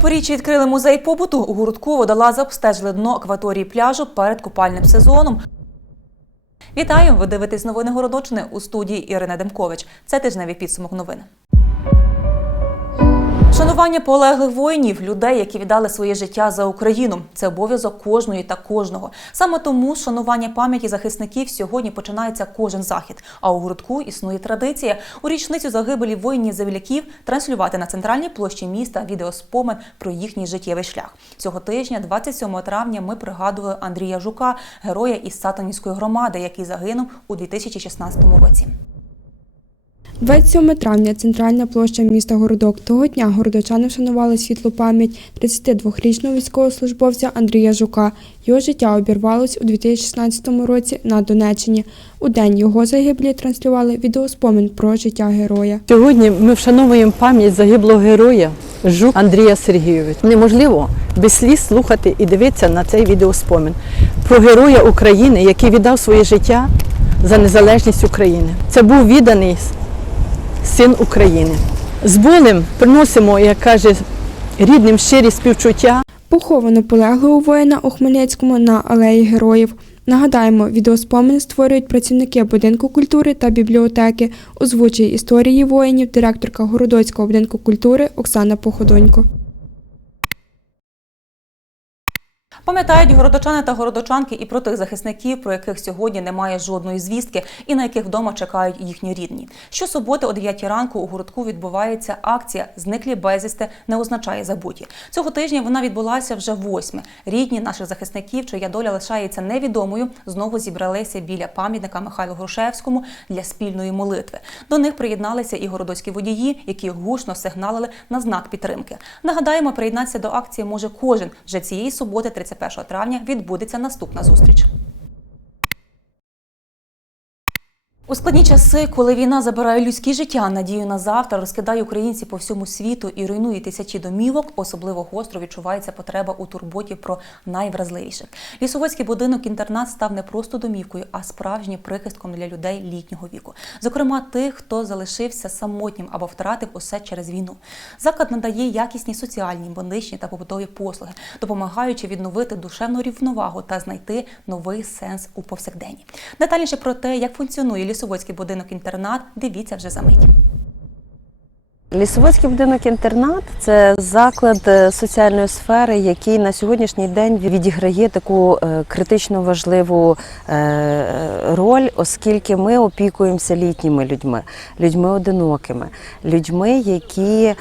Поріччі відкрили музей побуту. У гуртку водолази обстежили дно акваторії пляжу перед купальним сезоном. Вітаю! Ви дивитесь новини Городочини у студії Ірина Демкович. Це тижневий підсумок новин. Шанування полеглих воїнів, людей, які віддали своє життя за Україну. Це обов'язок кожної та кожного. Саме тому шанування пам'яті захисників сьогодні починається кожен захід. А у гуртку існує традиція у річницю загибелі воїнів-земляків транслювати на центральній площі міста відеоспомин про їхній життєвий шлях. Цього тижня, 27 травня, ми пригадували Андрія Жука, героя із Сатанівської громади, який загинув у 2016 році. 27 травня центральна площа міста Городок. Того дня городочани вшанували світлу пам'ять 32-річного військовослужбовця Андрія Жука. Його життя обірвалось у 2016 році на Донеччині. У день його загиблі транслювали відеоспомин про життя героя. Сьогодні ми вшановуємо пам'ять загиблого героя Жук Андрія Сергійовича. Неможливо без сліз слухати і дивитися на цей відеоспомин про героя України, який віддав своє життя за незалежність України. Це був відданий син України. З болем приносимо, як каже, рідним щирі співчуття. Поховано полеглого воїна у Хмельницькому на алеї героїв. Нагадаємо, відеоспомин створюють працівники будинку культури та бібліотеки. Озвучує історії воїнів директорка Городоцького будинку культури Оксана Походонько. Пам'ятають городочани та городочанки і про тих захисників, про яких сьогодні немає жодної звістки, і на яких вдома чекають їхні рідні. Щосуботи о 9 ранку у городку відбувається акція Зниклі безвісти не означає забуті. Цього тижня вона відбулася вже восьме. Рідні наших захисників, чия доля лишається невідомою, знову зібралися біля пам'ятника Михайлу Грушевському для спільної молитви. До них приєдналися і городоцькі водії, які гучно сигналили на знак підтримки. Нагадаємо, приєднатися до акції може кожен. Вже цієї суботи, 31 травня, відбудеться наступна зустріч. У складні часи, коли війна забирає людські життя, надію на завтра, розкидає українці по всьому світу і руйнує тисячі домівок, особливо гостро відчувається потреба у турботі про найвразливіших. Лісовицький будинок-інтернат став не просто домівкою, а справжнім прихистком для людей літнього віку. Зокрема, тих, хто залишився самотнім або втратив усе через війну. Заклад надає якісні соціальні, медичні та побутові послуги, допомагаючи відновити душевну рівновагу та знайти новий сенс у повсякденні. Детальніше про те, як функціонує лісовицький будинок-інтернат, дивіться вже за мить. Лісовицький будинок-інтернат це заклад е, соціальної сфери, який на сьогоднішній день відіграє таку е, критично важливу е, роль, оскільки ми опікуємося літніми людьми, людьми одинокими, людьми, які,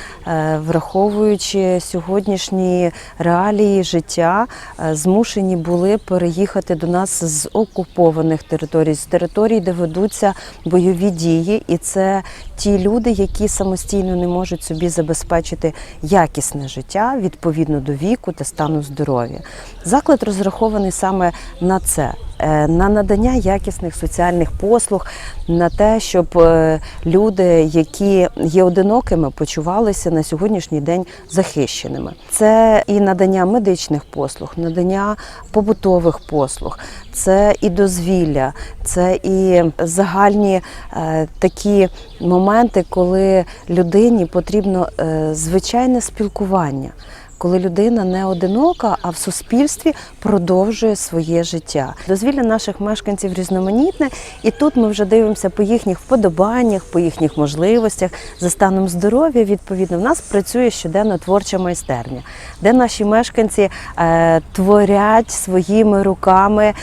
враховуючи сьогоднішні реалії життя, змушені були переїхати до нас з окупованих територій, з територій, де ведуться бойові дії, і це ті люди, які самостійно не можуть собі забезпечити якісне життя відповідно до віку та стану здоров'я. Заклад розрахований саме на це. Е, На надання якісних соціальних послуг, на те, щоб е, люди, які є одинокими, почувалися на сьогоднішній день захищеними. Це і надання медичних послуг, надання побутових послуг, це і дозвілля, це і загальні е, такі моменти, коли людині потрібно звичайне спілкування. Коли людина не одинока, а в суспільстві продовжує своє життя. Дозвілля наших мешканців різноманітне, і тут ми вже дивимося по їхніх вподобаннях, по їхніх можливостях, за станом здоров'я. Відповідно, в нас працює щоденно творча майстерня, де наші мешканці е, творять своїми руками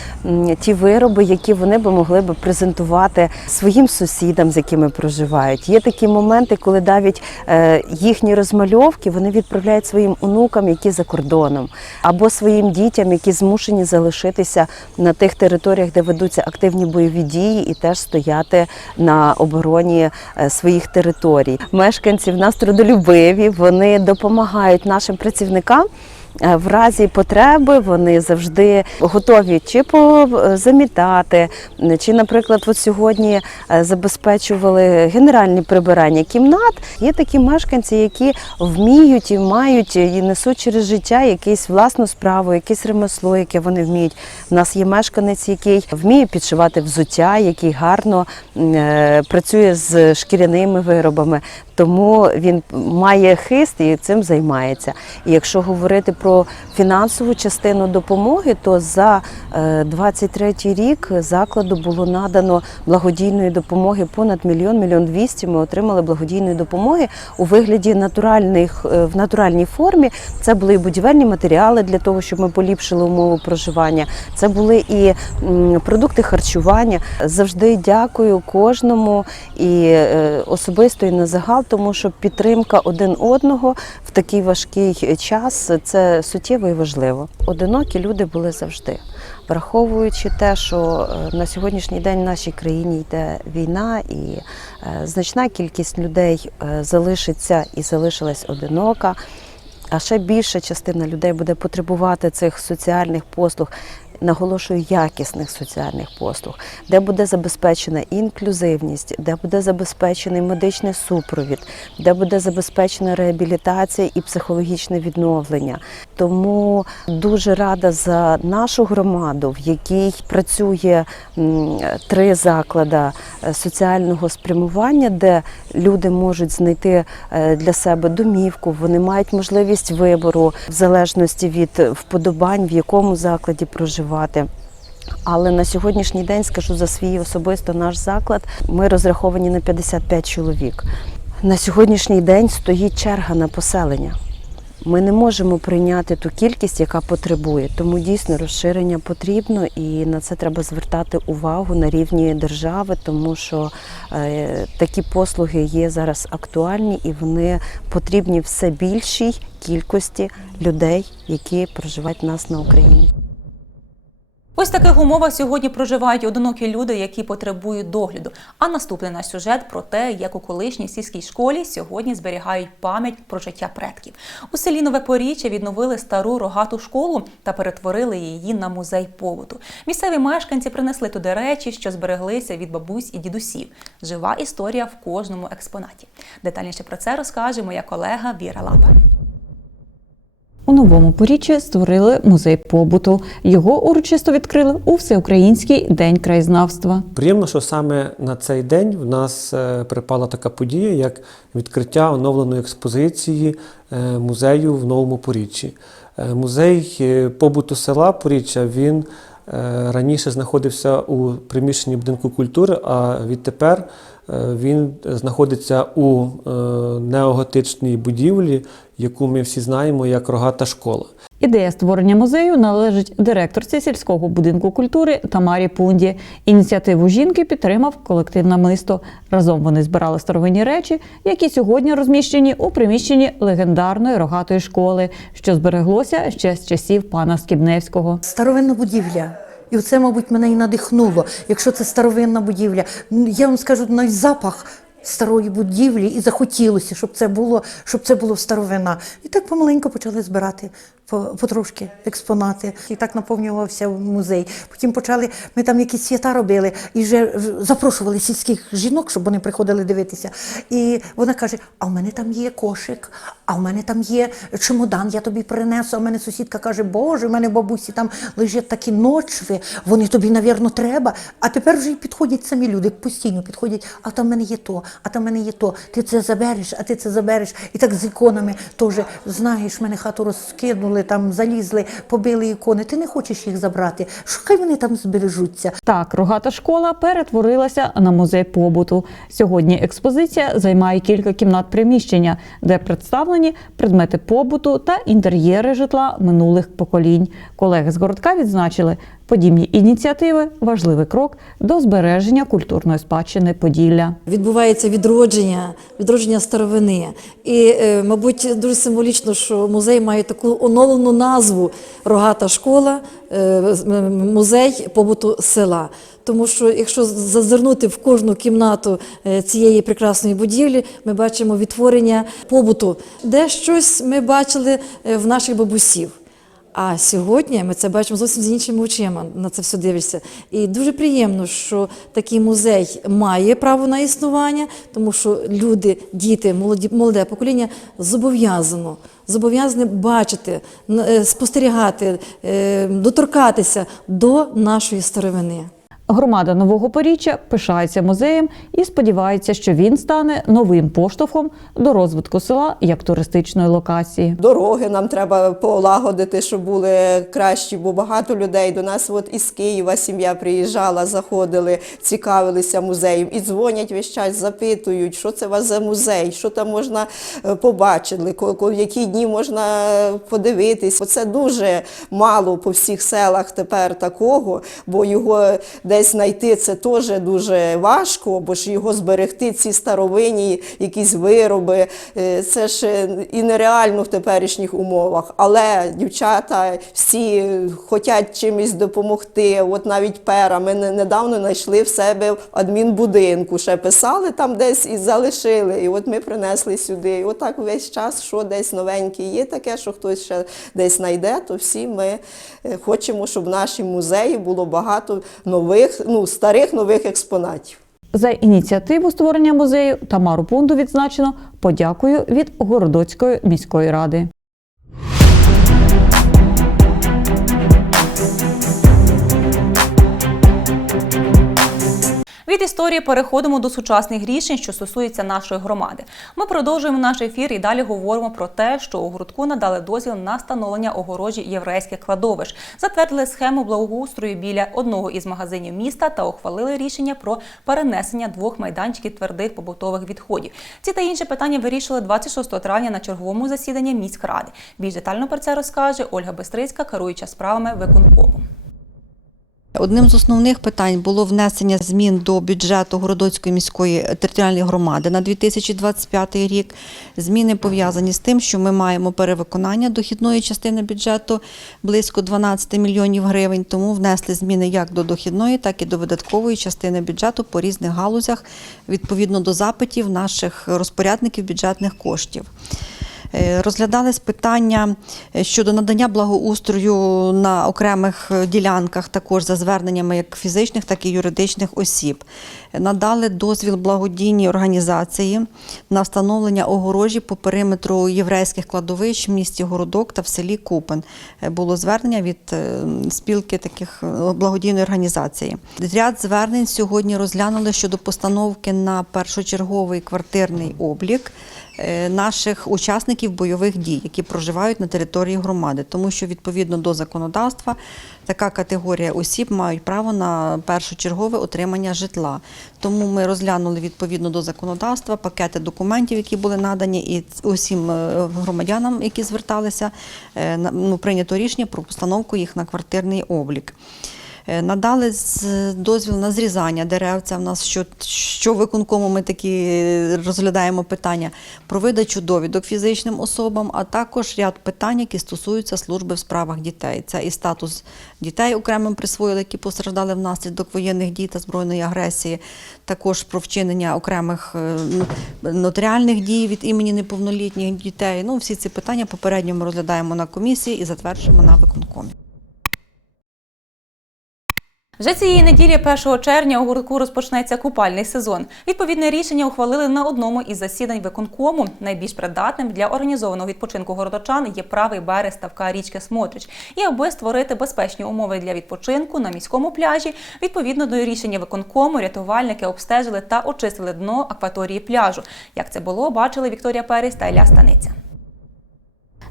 ті вироби, які вони би могли би презентувати своїм сусідам, з якими проживають. Є такі моменти, коли навіть е, їхні розмальовки вони відправляють своїм онукам, які за кордоном, або своїм дітям, які змушені залишитися на тих територіях, де ведуться активні бойові дії, і теж стояти на обороні е, своїх територій. Мешканці в нас трудолюбиві, вони допомагають нашим працівникам. Е, В разі потреби вони завжди готові чи позамітати, чи, наприклад, от сьогодні е, забезпечували генеральні прибирання кімнат. Є такі мешканці, які вміють і мають і несуть через життя якусь власну справу, якесь ремесло, яке вони вміють. У нас є мешканець, який вміє підшивати взуття, який гарно е, працює з шкіряними виробами. Тому він має хист і цим займається. І якщо говорити про фінансову частину допомоги, то за 23 рік закладу було надано благодійної допомоги понад мільйон, мільйон двісті. Ми отримали благодійної допомоги у вигляді натуральних е, в натуральній формі. Це були і будівельні матеріали для того, щоб ми поліпшили умови проживання. Це були і продукти харчування. Завжди дякую кожному і е, особисто і на загал, тому що підтримка один одного в такий важкий час це суттєво і важливо. Одинокі люди були завжди. Враховуючи те, що е, на сьогоднішній день в нашій країні йде війна, і е, значна кількість людей е, залишиться і залишилась одинока, а ще більша частина людей буде потребувати цих соціальних послуг. Наголошую якісних соціальних послуг, де буде забезпечена інклюзивність, де буде забезпечений медичний супровід, де буде забезпечена реабілітація і психологічне відновлення. Тому дуже рада за нашу громаду, в якій працює три заклади е, соціального спрямування, де люди можуть знайти е, для себе домівку, вони мають можливість вибору в залежності від вподобань, в якому закладі проживати. Але на сьогоднішній день скажу за свій особисто наш заклад. Ми розраховані на 55 чоловік. На сьогоднішній день стоїть черга на поселення. Ми не можемо прийняти ту кількість, яка потребує. Тому дійсно розширення потрібно, і на це треба звертати увагу на рівні держави, тому що е, такі послуги є зараз актуальні і вони потрібні все більшій кількості людей, які проживають в нас на Україні. Ось таких умовах сьогодні проживають одинокі люди, які потребують догляду. А наступний наш сюжет про те, як у колишній сільській школі сьогодні зберігають пам'ять про життя предків. У селі Нове Поріччя відновили стару рогату школу та перетворили її на музей побуту. Місцеві мешканці принесли туди речі, що збереглися від бабусь і дідусів. Жива історія в кожному експонаті. Детальніше про це розкаже моя колега Віра Лапа. У новому поріччі створили музей побуту. Його урочисто відкрили у всеукраїнський день краєзнавства. Приємно, що саме на цей день в нас е, припала така подія, як відкриття оновленої експозиції е, музею в Новому Поріччі. Е, Музей побуту села Поріччя він раніше знаходився у приміщенні будинку культури, а відтепер він знаходиться у е, неоготичній будівлі, яку ми всі знаємо як рогата школа. Ідея створення музею належить директорці сільського будинку культури Тамарі Пунді. Ініціативу жінки підтримав колектив намисто. Разом вони збирали старовинні речі, які сьогодні розміщені у приміщенні легендарної рогатої школи, що збереглося ще з часів пана Скібневського. Старовинна будівля. І це, мабуть, мене і надихнуло. Якщо це старовинна будівля, Ну, я вам скажу навіть запах старої будівлі, і захотілося, щоб це було, щоб це було старовина. І так помаленьку почали збирати потрошки експонати. І так наповнювався музей. Потім почали, ми там якісь свята робили і вже запрошували сільських жінок, щоб вони приходили дивитися. І вона каже: а в мене там є кошик, а в мене там є чемодан, я тобі принесу. А в мене сусідка каже, Боже, в мене бабусі там лежать такі ночви, вони тобі, навірно, треба. А тепер вже й підходять самі люди, постійно підходять, а там в мене є то, а там в мене є то. Ти це забереш, а ти це забереш. І так з іконами теж, знаєш, мене хату розкинули, там залізли, побили ікони. Ти не хочеш їх забрати. Хай вони там збережуться. Так, рогата школа перетворилася на музей побуту. Сьогодні експозиція займає кілька кімнат приміщення, де представлені предмети побуту та інтер'єри житла минулих поколінь. Колеги з городка відзначили, подібні ініціативи важливий крок до збереження культурної спадщини Поділля. відбувається відродження, відродження старовини. І, е, мабуть, дуже символічно, що музей має таку оновлену назву Рогата школа, е, музей побуту села. Тому що якщо зазирнути в кожну кімнату е, цієї прекрасної будівлі, ми бачимо відтворення побуту, де щось ми бачили в наших бабусів. А сьогодні ми це бачимо зовсім з іншими очима. На це все дивишся. І дуже приємно, що такий музей має право на існування, тому що люди, діти, молоді, молоде покоління зобов'язано. Зобов'язані бачити, е, спостерігати, е, доторкатися до нашої старовини. Громада Нового Поріччя пишається музеєм і сподівається, що він стане новим поштовхом до розвитку села як туристичної локації. Дороги нам треба полагодити, щоб були кращі, бо багато людей до нас от із Києва сім'я приїжджала, заходили, цікавилися музеєм і дзвонять весь час, запитують, що це у вас за музей, що там можна е, побачити, в які дні можна подивитись. Оце дуже мало по всіх селах тепер такого, бо його десь знайти це теж дуже важко, бо ж його зберегти, ці старовинні якісь вироби, е, це ж е, і нереально в теперішніх умовах. Але дівчата всі хочуть чимось допомогти. От навіть пера. Ми недавно знайшли в себе адмінбудинку, ще писали там десь і залишили. І от ми принесли сюди. І отак весь час, що десь новеньке є таке, що хтось ще десь знайде, то всі ми е, хочемо, щоб в нашому музеї було багато нових, ну старих нових експонатів. За ініціативу створення музею Тамару Пунду відзначено подякою від Городоцької міської ради. Від історії переходимо до сучасних рішень, що стосуються нашої громади. Ми продовжуємо наш ефір і далі говоримо про те, що у гуртку надали дозвіл на встановлення огорожі єврейських кладовищ, затвердили схему благоустрою біля одного із магазинів міста та ухвалили рішення про перенесення двох майданчиків твердих побутових відходів. Ці та інші питання вирішили 26 травня на черговому засіданні міськради. Більш детально про це розкаже Ольга Бестрицька, керуюча справами виконкому. Одним з основних питань було внесення змін до бюджету Городоцької міської територіальної громади на 2025 рік. Зміни пов'язані з тим, що ми маємо перевиконання дохідної частини бюджету близько 12 мільйонів гривень. Тому внесли зміни як до дохідної, так і до видаткової частини бюджету по різних галузях відповідно до запитів наших розпорядників бюджетних коштів. Е, Розглядались питання е, щодо надання благоустрою на окремих е, ділянках, також за зверненнями як фізичних, так і юридичних осіб. Надали дозвіл благодійній організації на встановлення огорожі по периметру єврейських кладовищ в місті Городок та в селі Купен. Було звернення від спілки таких благодійної організації. Ряд звернень сьогодні розглянули щодо постановки на першочерговий квартирний облік наших учасників бойових дій, які проживають на території громади, тому що відповідно до законодавства така категорія осіб мають право на першочергове отримання житла. Тому ми розглянули відповідно до законодавства пакети документів, які були надані, і усім е, громадянам, які зверталися, е, ну, прийнято рішення про постановку їх на квартирний облік. Е, Надали дозвіл на зрізання дерев. Це в нас що, що виконкому ми такі розглядаємо питання про видачу довідок фізичним особам, а також ряд питань, які стосуються служби в справах дітей. Це і статус дітей окремим присвоїли, які постраждали внаслідок воєнних дій та збройної агресії, також про вчинення окремих е, нотаріальних дій від імені неповнолітніх дітей. Ну, всі ці питання попередньо ми розглядаємо на комісії і затверджуємо на виконкомі. Вже цієї неділі, 1 червня, у гуртку розпочнеться купальний сезон. Відповідне рішення ухвалили на одному із засідань виконкому. Найбільш придатним для організованого відпочинку городочан є правий берег ставка річки Смотрич. І аби створити безпечні умови для відпочинку на міському пляжі, відповідно до рішення виконкому, рятувальники обстежили та очистили дно акваторії пляжу. Як це було, бачили Вікторія Перес та Ілля Станиця.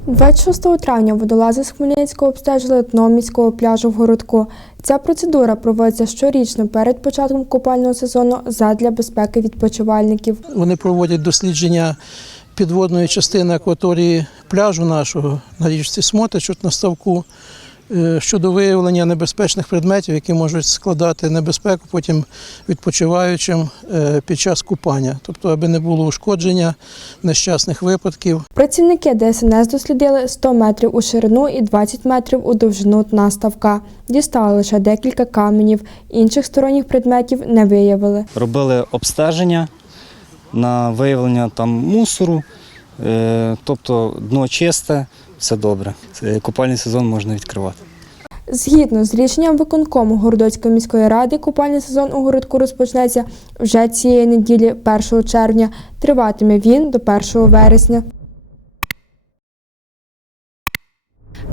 26 травня водолази з Хмельницького обстежили дно міського пляжу в городку. Ця процедура проводиться щорічно перед початком купального сезону задля безпеки відпочивальників. Вони проводять дослідження підводної частини акваторії пляжу нашого на річці Смотрич от на ставку щодо виявлення небезпечних предметів, які можуть складати небезпеку потім відпочиваючим е, під час купання, тобто аби не було ушкодження нещасних випадків. Працівники ДСНС дослідили 100 метрів у ширину і 20 метрів у довжину дна ставка. Дістали лише декілька каменів, інших сторонніх предметів не виявили. робили обстеження на виявлення там мусору, е, тобто дно чисте, все добре. Купальний сезон можна відкривати. Згідно з рішенням виконкому Городоцької міської ради, купальний сезон у городку розпочнеться вже цієї неділі, 1 червня. Триватиме він до 1 вересня.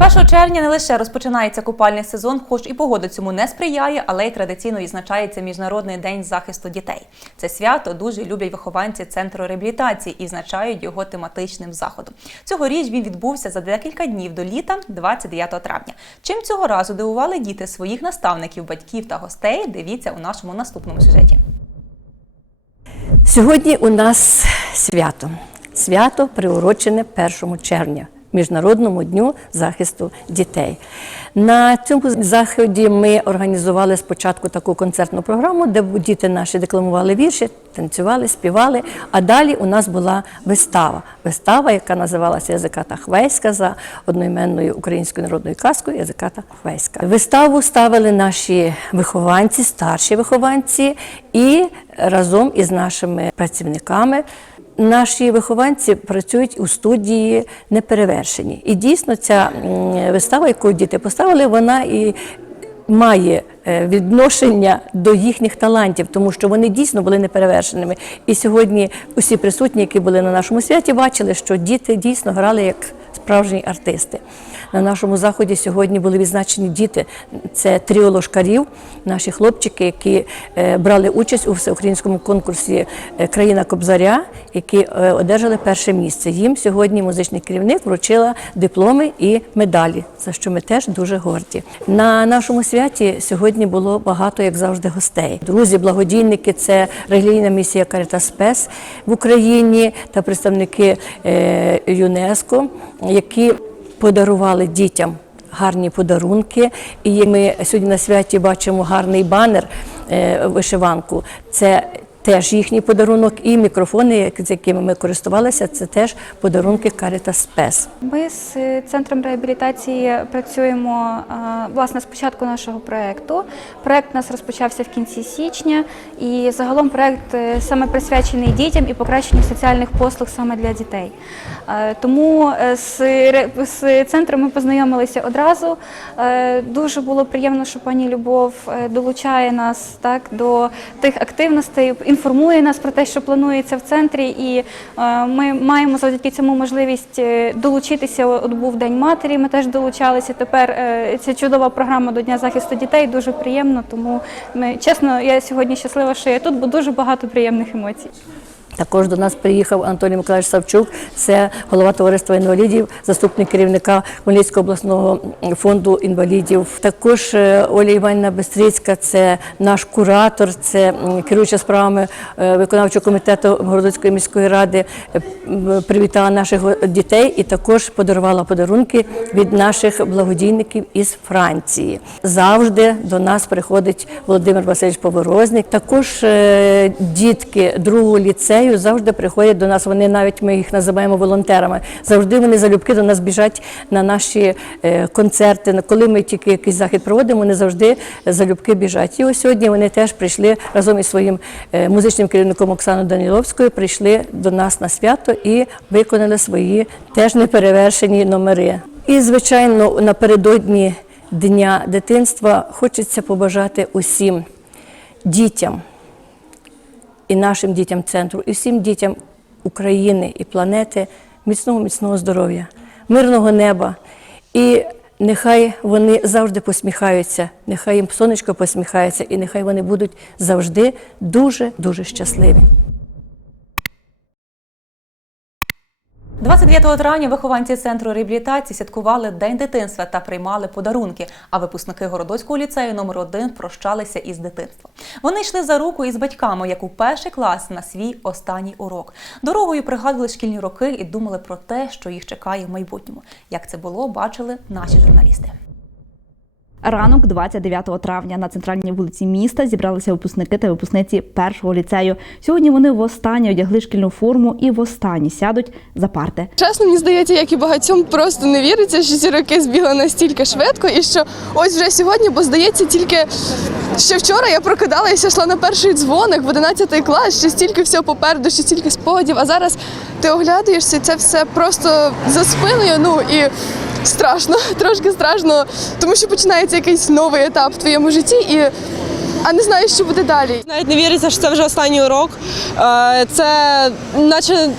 1 червня не лише розпочинається купальний сезон, хоч і погода цьому не сприяє, але й традиційно відзначається Міжнародний день захисту дітей. Це свято дуже люблять вихованці центру реабілітації і значають його тематичним заходом. Цьогоріч він відбувся за декілька днів до літа, 29 травня. Чим цього разу дивували діти своїх наставників, батьків та гостей? Дивіться у нашому наступному сюжеті. Сьогодні у нас свято. Свято приурочене 1 червня. Міжнародному дню захисту дітей. На цьому заході ми організували спочатку таку концертну програму, де діти наші декламували вірші, танцювали, співали. А далі у нас була вистава. Вистава, яка називалася Язиката Хвейська за одноіменною українською народною казкою Язиката Хвейська. Виставу ставили наші вихованці, старші вихованці, і разом із нашими працівниками Наші вихованці працюють у студії неперевершені. І дійсно ця вистава, яку діти поставили, вона і має е, відношення до їхніх талантів, тому що вони дійсно були неперевершеними. І сьогодні усі присутні, які були на нашому святі, бачили, що діти дійсно грали як справжні артисти. На нашому заході сьогодні були відзначені діти. Це тріо ложкарів, наші хлопчики, які е, брали участь у всеукраїнському конкурсі е, Країна Кобзаря, які е, одержали перше місце. Їм сьогодні музичний керівник вручила дипломи і медалі, за що ми теж дуже горді. На нашому святі сьогодні було багато, як завжди, гостей. Друзі, благодійники, це релігійна місія Caritas Спес в Україні та представники ЮНЕСКО, які подарували дітям гарні подарунки. І ми сьогодні на святі бачимо гарний банер е, вишиванку. Це теж їхній подарунок, і мікрофони, з якими ми користувалися, це теж подарунки Caritas Спес. Ми з е, центром реабілітації працюємо е, власне з початку нашого проекту. Проект у нас розпочався в кінці січня, і загалом проект е, саме присвячений дітям і покращенню соціальних послуг саме для дітей. Тому з, центром ми познайомилися одразу. Дуже було приємно, що пані Любов долучає нас так до тих активностей, інформує нас про те, що планується в центрі, і е, ми маємо завдяки цьому можливість е, долучитися. От був День матері. Ми теж долучалися. Тепер е, ця чудова програма до Дня захисту дітей дуже приємно. Тому ми чесно, я сьогодні щаслива, що я тут, бо дуже багато приємних емоцій. Також до нас приїхав Анатолій Миколаївич Савчук, це голова товариства інвалідів, заступник керівника Хмельницького обласного фонду інвалідів. Також е, Оля Іванівна Бестрицька, це наш куратор, це керуюча справами е, виконавчого комітету Городоцької міської ради. е, Привітала наших дітей і також подарувала подарунки від наших благодійників із Франції. Завжди до нас приходить Володимир Васильович Поворозник. Також дітки другого ліцею завжди приходять до нас. Вони навіть ми їх називаємо волонтерами. Завжди вони залюбки до нас біжать на наші е, концерти. Коли ми тільки якийсь захід проводимо, вони завжди залюбки біжать. І ось сьогодні вони теж прийшли разом із своїм е, музичним керівником Оксаною Даніловською. Прийшли до нас на свято і виконали свої теж неперевершені номери. І звичайно, напередодні Дня дитинства хочеться побажати усім дітям і нашим дітям центру, і всім дітям України і планети міцного, міцного здоров'я, мирного неба. І нехай вони завжди посміхаються, нехай їм сонечко посміхається, і нехай вони будуть завжди дуже дуже щасливі. 29 травня вихованці центру реабілітації святкували День дитинства та приймали подарунки. А випускники Городоцького ліцею номер 1 прощалися із дитинством. Вони йшли за руку із батьками, як у перший клас на свій останній урок. Дорогою пригадували шкільні роки і думали про те, що їх чекає в майбутньому. Як це було, бачили наші журналісти. Ранок 29 травня на центральній вулиці міста зібралися випускники та випускниці першого ліцею. Сьогодні вони востаннє одягли шкільну форму і востаннє сядуть за парти. Чесно, мені здається, як і багатьом просто не віриться, що ці роки збігли настільки швидко, і що ось вже сьогодні, бо здається, тільки ще вчора я прокидалася, йшла на перший дзвоник в 11 клас, ще стільки всього попереду, ще стільки спогадів. А зараз ти оглядаєшся, це все просто за спиною. Ну і страшно, трошки страшно, тому що починається якийсь новий етап в твоєму житті, і а не знаєш, що буде далі. Навіть не віриться, що це вже останній урок. Е, Це наче е,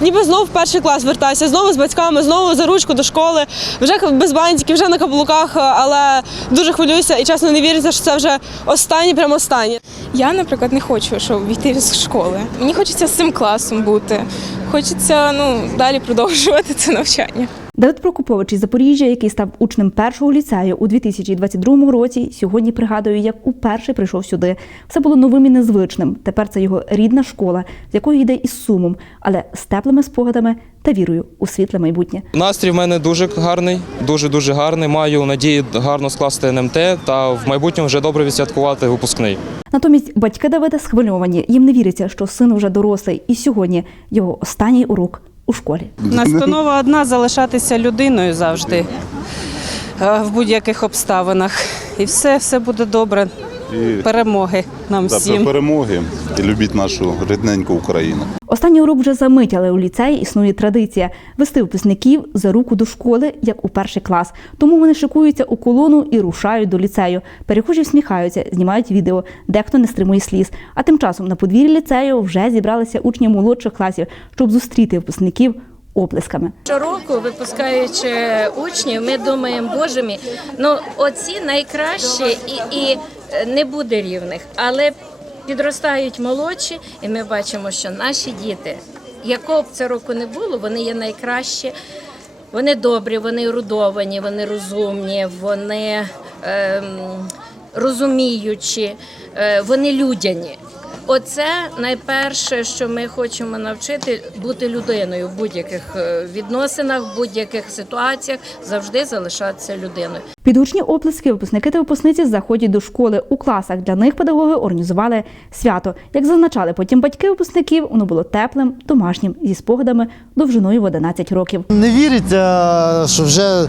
ніби знову в перший клас вертаюся, знову з батьками, знову за ручку до школи, вже без бантиків, вже на каблуках, але дуже хвилююся і чесно не віриться, що це вже останнє, прямо останнє. Я, наприклад, не хочу, щоб війти з школи. Мені хочеться з цим класом бути. Хочеться ну, далі продовжувати це навчання. Давид Прокопович із Запоріжжя, який став учнем першого ліцею у 2022 році, сьогодні пригадує, як уперше прийшов сюди. Все було новим і незвичним. Тепер це його рідна школа, з якої йде із сумом, але з теплими спогадами та вірою у світле майбутнє. Настрій в мене дуже гарний, дуже дуже гарний. Маю надію гарно скласти НМТ та в майбутньому вже добре відсвяткувати випускний. Натомість батьки Давида схвильовані. Їм не віриться, що син вже дорослий, і сьогодні його останній урок у школі. Настанова одна залишатися людиною завжди е, в будь-яких обставинах. І все, все буде добре. І Перемоги нам та, всім. перемоги і любіть нашу рідненьку Україну. Останній урок вже за мить, але у ліцеї існує традиція вести випускників за руку до школи, як у перший клас. Тому вони шикуються у колону і рушають до ліцею. Перехожі всміхаються, знімають відео, дехто не стримує сліз. А тим часом на подвір'ї ліцею вже зібралися учні молодших класів, щоб зустріти випускників оплесками. Щороку, випускаючи учнів, ми думаємо, боже мій, ну оці найкращі і, і не буде рівних, але підростають молодші, і ми бачимо, що наші діти, якого б це року не було, вони є найкращі. Вони добрі, вони рудовані, вони розумні, вони ем, розуміючі, е, вони людяні. Оце найперше, що ми хочемо навчити бути людиною в будь-яких е, відносинах, в будь-яких ситуаціях, завжди залишатися людиною. Під гучні оплески випускники та випускниці заходять до школи. У класах для них педагоги організували свято. Як зазначали потім батьки випускників, воно було теплим, домашнім зі спогадами довжиною в 11 років. Не віриться, що вже,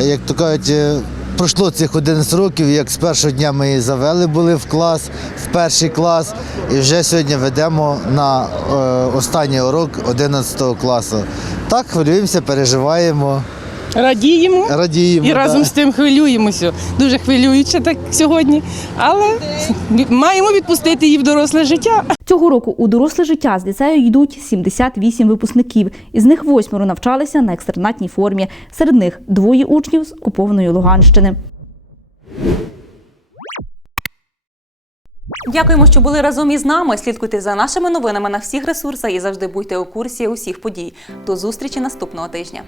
як то кажуть, е, пройшло цих 11 років, як з першого дня ми її завели були в клас, в перший клас, і вже сьогодні ведемо на е, останній урок 11 класу. Так, хвилюємося, переживаємо. Радіємо, Радіємо, і разом да. з тим хвилюємося. Дуже хвилююче так сьогодні, але маємо відпустити її в доросле життя. Цього року у доросле життя з ліцею йдуть 78 випускників. Із них восьмеро навчалися на екстернатній формі. Серед них двоє учнів з окупованої Луганщини. Дякуємо, що були разом із нами. Слідкуйте за нашими новинами на всіх ресурсах і завжди будьте у курсі усіх подій. До зустрічі наступного тижня.